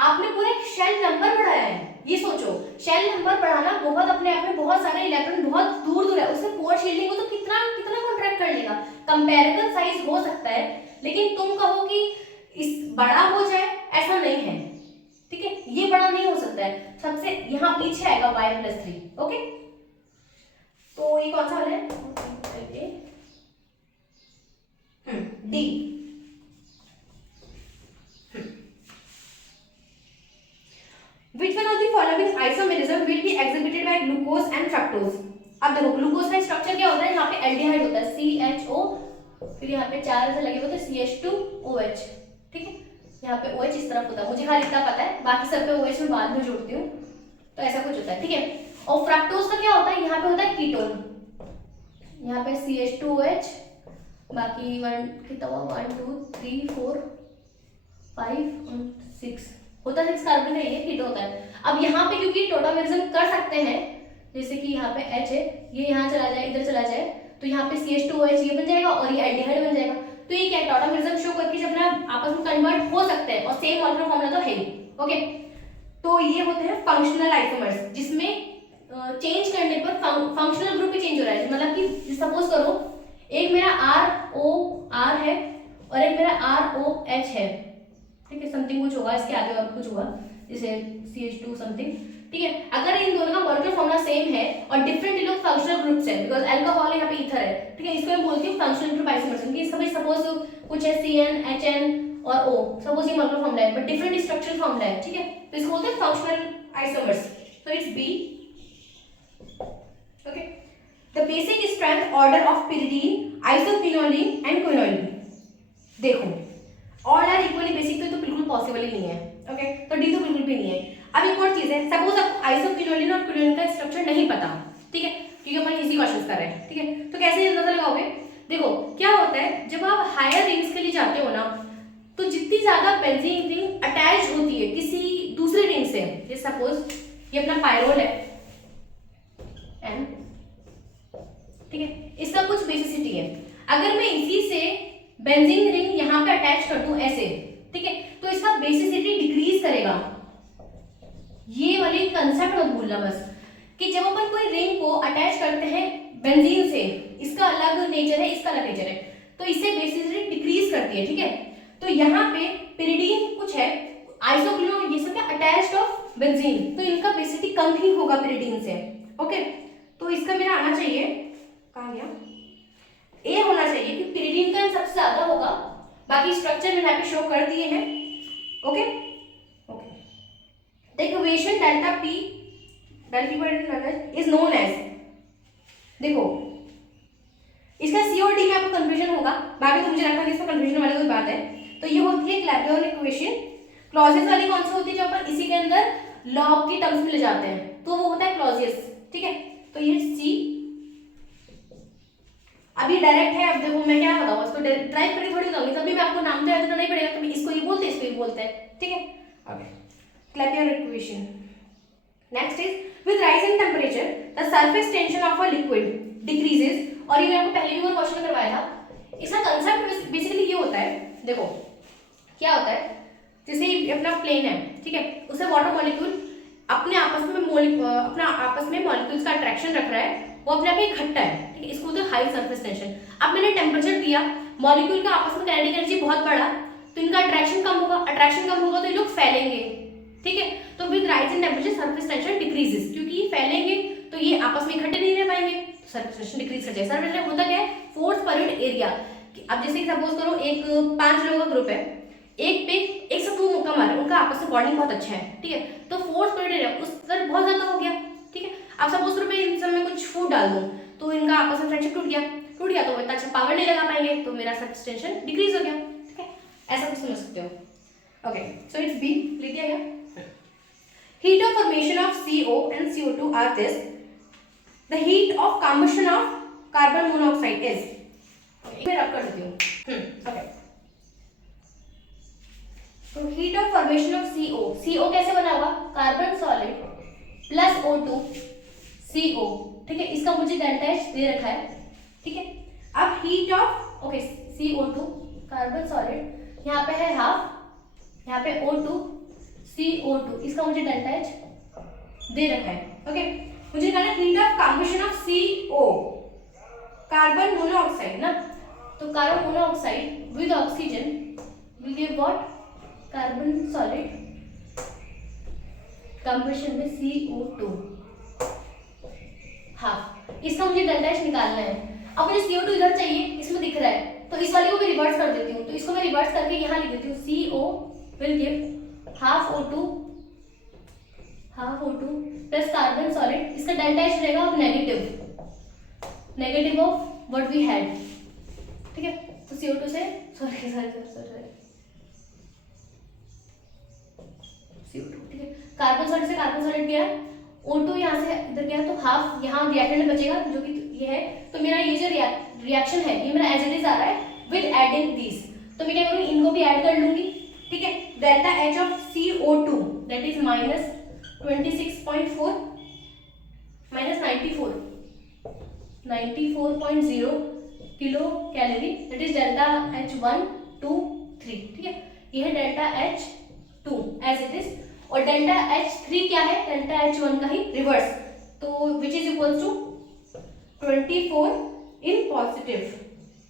आपने पूरा एक शेल नंबर बढ़ाया है, ये सोचो, शेल नंबर बढ़ाना बहुत अपने आप में बहुत सारे इलेक्ट्रॉन बहुत दूर दूर है, उससे पुअर शेडिंग को तो कितना कितना कॉन्ट्रैक्ट कर लेगा। कंपैरेबल साइज हो सकता है, लेकिन तुम कहो कि इस बड़ा हो जाए, ऐसा नहीं है, ठीक है, ये बड़ा नहीं हो सकता है। सबसे यहाँ पीछे आएगा y+3, ओके। तो ये कौन सा वाला है? D. Which one of the following isomerism will be exhibited by glucose and fructose? अब देखो ग्लूकोज का स्ट्रक्चर क्या होता है, यहाँ पे एल्डिहाइड होता है CHO, फिर यहाँ पे 4 ऐसे लगे होते हैं CH2OH, ठीक है, यहाँ पे OH इस तरफ होता है, मुझे खाली इतना पता है, बाकी सब पे OH में बाद में जोड़ती हूँ, तो ऐसा कुछ होता है, ठीक है। और फ्रक्टोज का क्या होता है, यहाँ पे होता है कीटोन, यहाँ पे CH2OH, बाकी 1 कितना हुआ 1 2 3 4 5 और 6 होता है, 6 कार्बन है, ये कीटो होता है। अब यहाँ पे क्योंकि टोटामेरिज्म कर सकते हैं, जैसे कि यहाँ पे H है, ये यहाँ चला जाए, इधर चला जाए, तो यहाँ पे CH2OH ये बन जाएगा और ये एल्डिहाइड बन जाएगा। तो ये क्या है, टोटामेरिज्म शो करके जब ना आपस में कन्वर्ट हो सकते हैं और सेम मॉलिक्यूलर फॉर्मूला तो है ही, ओके। तो ये होते हैं फंक्शनल आइसोमर्स, जिसमें चेंज करने पर फंक्शनल ग्रुप भी चेंज हो रहा है। मतलब कि सपोज करो एक मेरा ROR है और एक मेरा ROH है, ठीक है, समथिंग कुछ होगा, इसके आगे और कुछ होगा, जैसे CH2 समथिंग, ठीक है। अगर इन दोनों का मॉलिक्यूलर फॉर्मूला सेम है और डिफरेंट लोग फंक्शनल ग्रुप्स है, बिकॉज अल्कोहल है, यहाँ पे ईथर है, ठीक है, इसको मैं बोलती हूँ फंक्शनल ग्रुप आइसोमर्स। कि इसका भी सपोज कुछ है CN HN और O, सपोज ये मॉलिक्यूलर फॉर्मूला है बट डिफरेंट स्ट्रक्चरल फॉर्मूला है, ठीक है, तो इसको बोलते हैं functional isomers. So it's B, okay. The basic strength order of pyridine, isoquinoline and quinoline, देखो ऑल आर इक्वली बेसिक, तो बिल्कुल पॉसिबल ही नहीं है, ओके, तो डी तो बिल्कुल भी नहीं है। अब एक और चीज है, सपोज आपको आइसोक्विनोलिन और क्विनोलिन का स्ट्रक्चर नहीं पता, ठीक है, क्योंकि अपन इसी क्वेश्चंस कर रहे हैं, ठीक है, तो कैसे अंदाजा लगाओगे? देखो क्या होता है, जब आप हायर रिंग्स के लिए जाते हो ना, तो जितनी ज्यादा बेंजीन रिंग अटैच होती है किसी दूसरे रिंग से, जैसे सपोज ये अपना पायरोल है N, ठीक है, इसका कुछ बेसिसिटी है, अगर मैं इसी से बेंजीन रिंग यहाँ पे अटैच कर दूं ऐसे, ठीक है, तो इसका बेसिसिटी डिक्रीज करेगा। ये वाली कंसेप्ट मत भूलना बस, कि जब अपन कोई रिंग को अटैच करते हैं बेंजीन से, इसका अलग नेचर है, इसका अलग नेचर है, तो इससे बेसिसिटी डिक्रीज करती है, ठीक है। तो यहाँ पे pyridine कुछ है, आइसोक्विनोलिन, ये सब क्या अटैच्ड ऑफ बेंजीन, तो इनका बेसिसिटी कम ही होगा pyridine से, ओके। तो इसका मेरा आना चाहिए, कहाँ गया, ए होना चाहिए, कि pyridine का सबसे ज्यादा होगा, बाकी स्ट्रक्चर मैंने यहाँ पे शो कर दिए हैं, okay okay. The equation delta P is known as, देखो इसका सी और डी में आपको कंफ्यूजन होगा, बाकी तो मुझे लगता है इसमें कंफ्यूजन वाली कोई बात है। तो ये होती है क्लैपियन इक्वेशन, क्लॉजेस वाली कौन सी होती है, जो अपन इसी के अंदर लॉग की टर्म्स में ले जाते हैं, तो वो होता है क्लॉजेस, ठीक है। तो ये सी अभी डायरेक्ट है, अब देखो मैं क्या बताऊँ, इसको ड्राइव करके थोड़ी बताऊंगी, तभी मैं आपको नाम तो याद नहीं पड़ेगा, कभी इसको ये बोलते हैं, इसको ये बोलते हैं, ठीक है। Okay, Clapeyron equation. Next is with rising temperature the surface tension of a liquid decreases, और ये मैं आपको पहले भी वो क्वेश्चन करवाया था। इसका कंसेप्ट बेसिकली ये होता है, देखो क्या होता है, जैसे अपना प्लेन है, ठीक है, उससे वाटर मॉलिक्यूल अपने आपस में मॉलिक्यूल्स का अट्रैक्शन रख रहा है, वो अपने आप में इकट्ठा है, ठीक है, इसको बोलते हैं हाई सरफेस टेंशन। अब मैंने टेम्परेचर दिया, मॉलिक्यूल का आपस में काइनेटिक एनर्जी बहुत बढ़ा, तो इनका अट्रैक्शन कम होगा, अट्रैक्शन कम होगा तो ये लोग फैलेंगे, ठीक है। तो with rising temperature surface tension decreases, क्योंकि ये फैलेंगे तो ये आपस में इकट्ठे नहीं रह पाएंगे, सरफेस डिक्रीज कर जाएगा। सरफेस होता क्या है, फोर्स पर यूनिट एरिया। अब जैसे सपोज करो एक 5 लोगों का ग्रुप है, एक पे एक से 2 मुक्का मारे, उनका आपस में बॉन्डिंग बहुत अच्छा है, ठीक है, तो फोर्स पर यूनिट एरिया उस पर बहुत ज्यादा हो गया, ठीक है। अब सपोज करो मैं इन सब में कुछ फूड डाल दूं तो इनका आपस में फ्रेंडशिप टूट गया तो इतना अच्छा पावर नहीं लगा पाएंगे, तो मेरा सरफेस टेंशन डिक्रीज हो गया, ठीक है। ऐसा कुछ समझ सकते हो। ओके, सो इट्स बी, लिख दिया गया। Heat of formation of CO and CO2 are this. The heat of combustion of carbon monoxide is. मैं रब कर देती हूँ। Okay. तो heat of formation of CO. CO कैसे बना हुआ? Carbon solid plus O2 CO, ठीक है। इसका मुझे डेल्टा H दे रखा है, ठीक है। अब heat of okay CO2 carbon solid, यहाँ पे है हाफ, यहाँ पे O2 CO2, इसका मुझे डेल्टा H दे रखा है, ओके। मुझे निकालना heat of combination of CO carbon monoxide ना, तो carbon monoxide with oxygen will give what, carbon solid combination में CO2 हाफ, इसका मुझे डेल्टा H निकालना है। अब मुझे CO2 इधर चाहिए, इसमें दिख रहा है, तो इस वाले को मैं रिवर्स कर देती हूँ, तो इसको मैं रिवर्स करके यहाँ लिख देती हूँ, CO will give half O2 plus carbon solid, इसका डेल्टा H रहेगा अब negative of what we had, ठीक है। तो CO2 से सॉरी CO2, ठीक है, कार्बन सॉलिड से कार्बन सॉलिड गया, O2 यहाँ से इधर गया, तो हाफ यहाँ रिएक्टेंट में बचेगा जो कि ये है। तो मेरा ये जो रिएक्शन है ये मेरा एज इट इज आ रहा है विद एडिंग दिस, तो मैं क्या करूँगी, इनको भी ऐड कर लूंगी, ठीक है। Delta H of CO2 that is minus 26.4 minus 94.0 kilo calorie, that is delta H1 2 3, ठीक है। ये है delta H2 as it is, और डेल्टा H3 क्या है, डेल्टा H1 का ही रिवर्स, तो which is equals to 24 in positive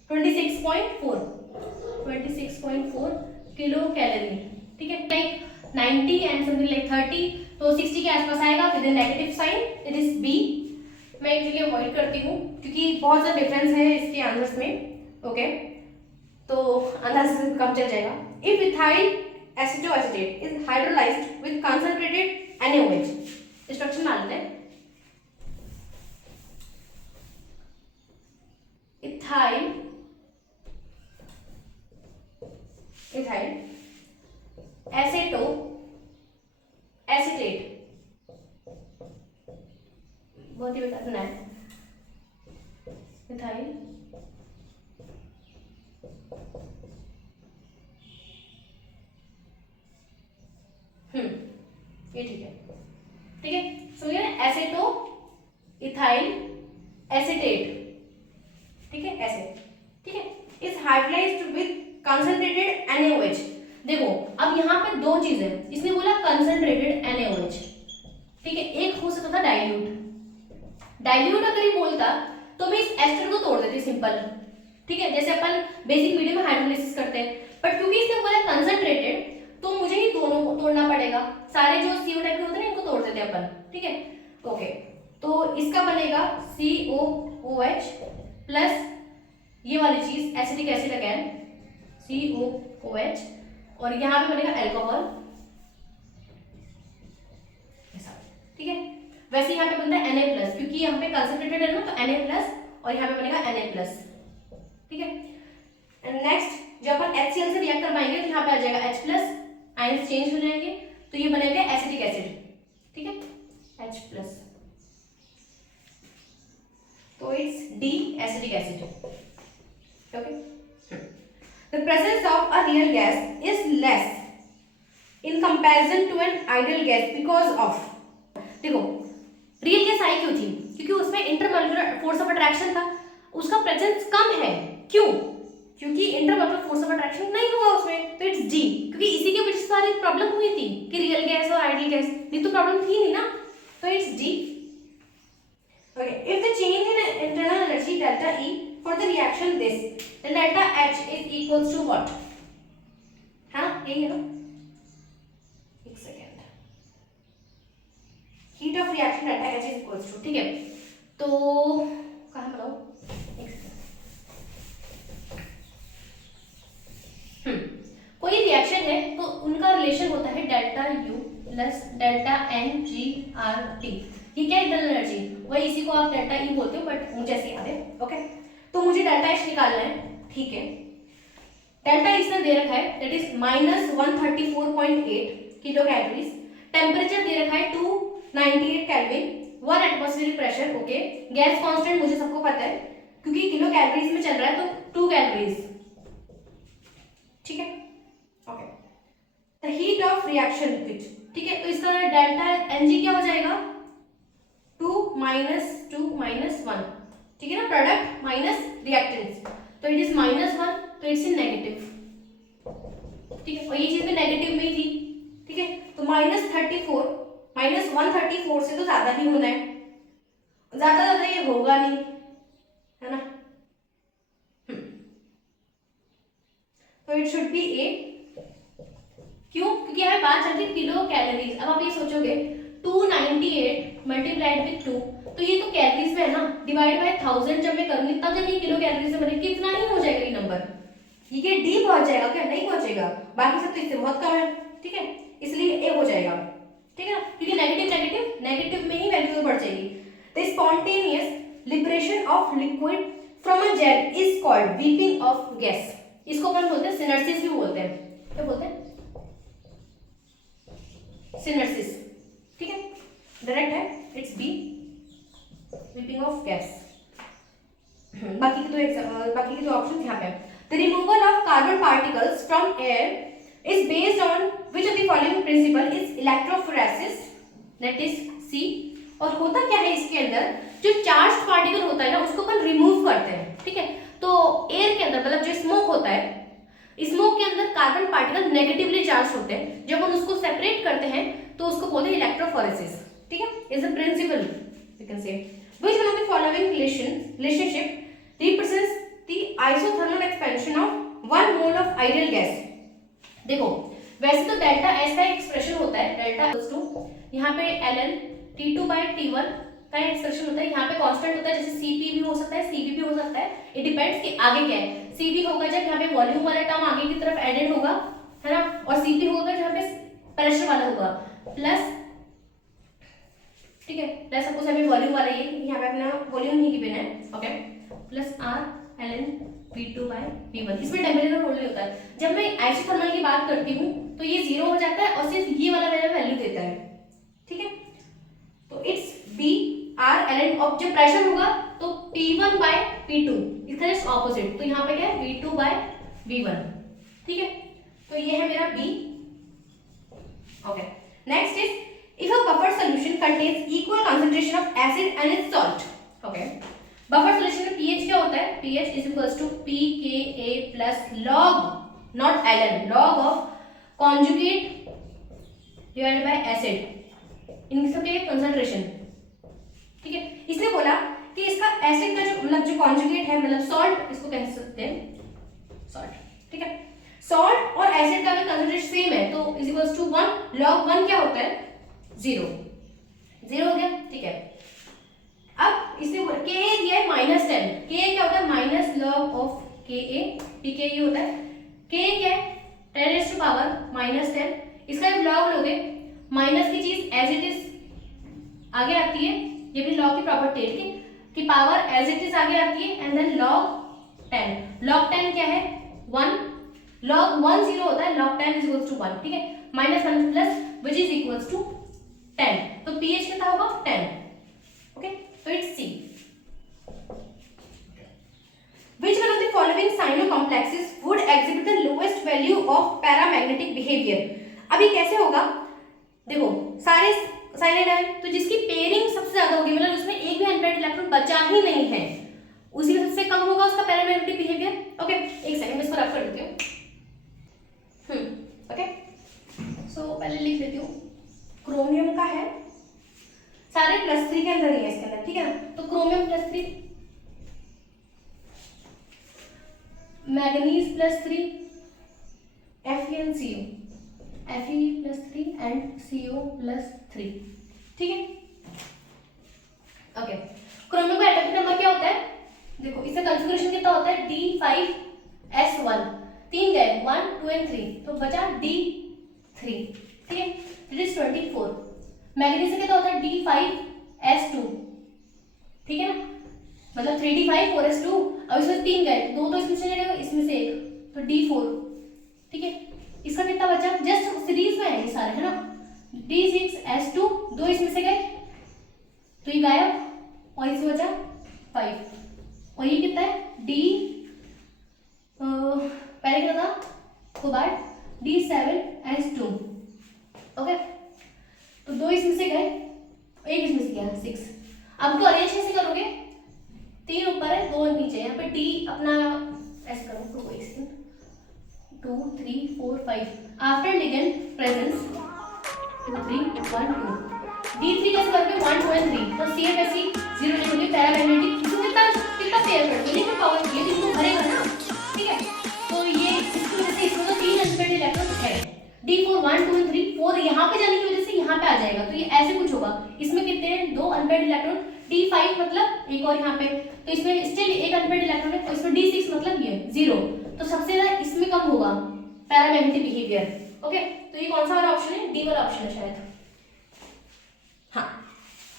26.4 kilo calorie, ठीक है। लाइक 90 एंड समथिंग लाइक 30, तो 60 के आसपास आएगा with negative sign, it is B. मैं एक्चुअली अवॉइड करती हूँ क्योंकि बहुत सा डिफरेंस है इसके आंसर्स में, ओके, तो अंदाज़ कम चल जाएगा। If ethyl acetoacetate is hydrolysed with concentrated NaOH, instruction डाल देते हैं। इथाइल एसिटो एसिटेट, बहुत ही बेटा सुना है, इथाइल ये ठीक है, सो ये एसिटो इथाइल एसिटेट, ठीक है, ऐसे, ठीक है, is hydrolysed with concentrated NaOH। देखो अब यहाँ पे दो चीजें, इसने बोला कंसंट्रेटेड NaOH, ठीक है, एक हो सकता था डाइल्यूट अगर ये बोलता तो मैं इस एस्टर को तोड़ देती सिंपल, ठीक है, जैसे अपन बेसिक मीडियम में हाइड्रोलाइसिस करते हैं, बट क्योंकि इसने बोला कंसंट्रेटेड तो मुझे ही दोनों को तोड़ना पड़ेगा, सारे जो CO टाइप के होते हैं इनको तोड़ देते हैं अपन, ठीक है, ओके। तो इसका बनेगा COOH प्लस ये वाली चीज एसिटिक एसिड अगेन COOH, और यहाँ पे बनेगा अल्कोहल, ठीक है। वैसे यहाँ पे बनता है Na+, क्योंकि यहाँ पे कंसंट्रेटेड है ना, तो Na+, और यहाँ पे बनेगा Na+, ठीक है। एंड नेक्स्ट जब अपन HCl से रिएक्ट करवाएंगे तो यहाँ पे आ जाएगा H+, आयंस चेंज हो जाएंगे, तो ये बनेगा एसिटिक एसिड, ठीक है, H+, तो it's D acetic acid, okay. The presence of a real gas is less in comparison to an ideal gas because of, देखो रियल गैस आई क्यों थी, क्योंकि उसमें इंटरमॉलिक्यूलर फोर्स ऑफ अट्रैक्शन था, उसका प्रेजेंस कम है, क्यों, क्योंकि इंटरमॉलिक्यूलर फोर्स ऑफ अट्रैक्शन नहीं हुआ उसमें, तो इट्स डी, क्योंकि इसी के वजह से सारी प्रॉब्लम हुई थी कि रियल गैस और आइडियल गैस, नहीं तो प्रॉब्लम थी नहीं ना, तो it's D, okay. If the change in internal energy delta E for the reaction this, then delta H is equals to what, हाँ यही है ना, एक second, heat of reaction delta H is equals to, ठीक है। तो कहाँ बनाऊं, कोई रिएक्शन है तो उनका रिलेशन होता है delta U plus delta N G R T. ये क्या इंटरनल एनर्जी, वही इसी को आप डेल्टा ई बोलते हो, बट मुझे ऐसे याद है। ओके, तो मुझे डेल्टा एच निकालना है, ठीक है। डेल्टा इसने दे रखा है that is -134.8 kilo calories. Temperature दे रखा है 298 kelvin, 1 atmospheric pressure. Okay, gas constant मुझे सबको पता है क्योंकि किलो कैलोरीज में चल रहा है तो 2 कैलोरीज, ठीक है। Okay, the heat of reaction which, ठीक है। तो इसका डेल्टा एनजी क्या हो जाएगा 2 - 1, ठीक है ना, प्रोडक्ट माइनस रिएक्टेंस, तो इट इज -1, तो इट्स इन नेगेटिव, ठीक है। और ये चीज भी नेगेटिव में ही थी, ठीक है। तो -34 -134 से तो ज्यादा ही होना है, ज्यादा ये होगा नहीं, है ना। तो इट शुड बी ए, क्यों, क्योंकि हमें बात चल रही किलो कैलोरीज। अब आप ये सोचोगे 298 मल्टीप्लाइड विथ 2, तो ये तो कैलोरीज में है ना, डिवाइड बाय 1000 जब मैं करूंगी तब जब ये किलो कैलोरीज में बने, कितना ही हो जाएगा ये नंबर, ये डी पहुंच जाएगा क्या, नहीं पहुंचेगा, बाकी सब तो इससे बहुत कम है, ठीक है, इसलिए ए हो जाएगा, ठीक है ना, क्योंकि नेगेटिव में ही वैल्यू बढ़ जाएगी। The spontaneous liberation of liquid from a gel is called weeping of gas. इसको अपन बोलते हैं सिनर्सिस भी बोलते हैं, क्या बोलते हैं, सिनर्सिस, ठीक है, डायरेक्ट है, it's B, weeping of gas. बाकी के दो ऑप्शन यहाँ पे। The removal of carbon particles from air is based on which of the following principle is electrophoresis, that is C. और होता क्या है इसके अंदर, जो चार्ज पार्टिकल होता है ना उसको अपन रिमूव करते हैं, ठीक है। तो एयर के अंदर मतलब जो स्मोक होता है, स्मोक के अंदर कार्बन पार्टिकल नेगेटिवली चार्ज होते हैं, जब हम उसको सेपरेट करते हैं तो उसको बोलते हैं इलेक्ट्रोफोरेसिस, ठीक है। Is a principle you can say which one of the following relationship represents the isothermal expansion of 1 mole of ideal gas. देखो वैसे तो डेल्टा एस का एक्सप्रेशन होता है, डेल्टा इक्वल्स टू यहाँ पे ln T2/T1 का एक्सप्रेशन होता है, यहाँ पे कांस्टेंट होता है, जैसे Cp भी हो सकता है, Cv भी हो सकता है, इट डिपेंड्स कि आगे क्या है। Cv होगा जब यहाँ पे वॉल्यूम वाला टर्म आगे की तरफ एडेड होगा, है ना, और Cp होगा जहाँ पे प्रेशर वाला होगा, प्लस, ठीक है, प्लस सपोज हमें वॉल्यूम वाला ये यहाँ पे अपना वॉल्यूम ही गिवन है, okay, plus R ln V2/V1। इसमें टेम्परेचर रोल नहीं होता है। जब मैं आइसोथर्मल की बात करती हूँ तो ये 0 हो जाता है और सिर्फ ये वाला मेरा वैल्यू देता है, ठीक है। तो इट्स बी R ln, और जब प्रेशर होगा तो P1/P2, इसका जस्ट ऑपोजिट, तो यहाँ पे क्या है V2/V1, ठीक है। तो ये है मेरा B, okay. Next is if a buffer solution contains equal concentration of acid and its salt, okay, buffer solution में pH क्या होता है, pH is equals to pKa plus log, not ln, log of conjugate divided by acid, इन सबके कंसंट्रेशन, ठीक है। इसने बोला कि इसका एसिड का जो मतलब जो कॉन्जुगेट है, मतलब सॉल्ट इसको कह सकते हैं, सॉल्ट, ठीक है। सॉल्ट और एसिड का भी कंसंट्रेशन सेम है, तो इज इक्वल्स टू 1 log 1 क्या होता है 0 हो गया, ठीक है। अब इसने Ka दिया है -10, Ka क्या होता है minus log of Ka, pKa होता है, Ka क्या है 10 -10, इसका जब लॉग लोगे माइनस की चीज एज इट इज आगे आती है, ये भी लॉग की प्रॉपर्टी है, ठीक है, कि पावर एज इट इज आगे आती है, एंड देन log 10 क्या है 1, log 1 0 होता है, log 10 इज इक्वल्स टू 1, ठीक है, -1 plus which is equals to 10, तो pH कितना होगा 10, ओके, तो it's C। Which one of the following cyanocomplexes would exhibit the lowest value of paramagnetic behavior? अभी कैसे होगा, देखो सारे साइनाइड है, तो जिसकी पेयरिंग सबसे ज्यादा होगी, मतलब उसमें एक भी अनपेयर्ड इलेक्ट्रॉन बचा ही नहीं है, उसी में सबसे कम होगा उसका पैरामैग्नेटिक बिहेवियर, ओके। एक सेकंड में इसको रफ कर देती हूँ, ओके। सो पहले लिख देती हूँ, क्रोमियम का है, सारे +3 के अंदर ही है इसके अंदर, ठीक है ना, तो chromium +3, manganese +3, Fe+3 and CO+3, ठीक है। ओके, क्रोमियम का एटॉमिक नंबर क्या होता है? देखो इसका कॉन्फ़िगरेशन कितना होता है? D5S1, 3 गए 1 2 एंड 3, तो बचा D3, ठीक है, इट इज 24। मैग्नीशियम कितना होता है? D5S2, ठीक है ना, मतलब 3D5 4S2। अब इसमें 3 गए, 2 तो इसमें से जाएगा, इसमें से 1, तो D4, ठीक है। इसका कितना बचा? जस्ट सीरीज में है ये सारे, है ना, D6S2, 2 इसमें से गए तो ये गायब, और इसमें बचा 5, और ये कितना है? पहले क्या था? तो बाद D7S2, ओके, तो 2 इसमें से गए, 1 इसमें से गया 6। अब तो अरेंज कैसे करोगे? 3 ऊपर है 2 नीचे, यहाँ पे D अपना ऐसे करो, 2 3 4 5, आफ्टर लिगेंड प्रेजेंस 2 3 1 2, D3 कैसे करोगे? 1 2 एंड 3, तो CF ऐसी 0 लिखोगे, पैरामैग्नेटिक इसको कितना कितना पेयर कर दोगे, लेकिन पावर लेकिन इसको भरेगा ना, ठीक है। तो ये इसकी वजह से इसमें तो 3 अनपेयर्ड इलेक्ट्रॉन है, D4 1 2 एंड 3, 4 यहाँ पे जाने की वजह से यहाँ पे आ जाएगा, तो ये ऐसे कुछ होगा। इसमें कितने हैं? 2 अनपेयर्ड इलेक्ट्रॉन, D5 मतलब एक और यहाँ पे, तो इसमें स्टिल एक अनपेयर्ड इलेक्ट्रॉन है, तो इसमें D6 मतलब ये 0, तो सबसे ज्यादा इसमें कम होगा पैरामैग्नेटिक बिहेवियर, ओके। तो ये कौन सा वाला ऑप्शन है? डी वाला ऑप्शन है शायद, हाँ,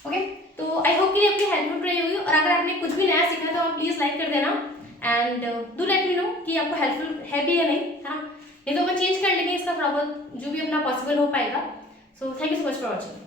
ओके। तो आई होप कि ये आपकी हेल्पफुल रही होगी, और अगर आपने कुछ भी नया सीखा तो आप प्लीज लाइक कर देना, and do let me know कि आपको हेल्पफुल है भी या नहीं, हाँ, नहीं तो अपन चेंज कर लेंगे इसका थोड़ा बहुत, जो भी अपना पॉसिबल हो पाएगा। So thank you so much for watching.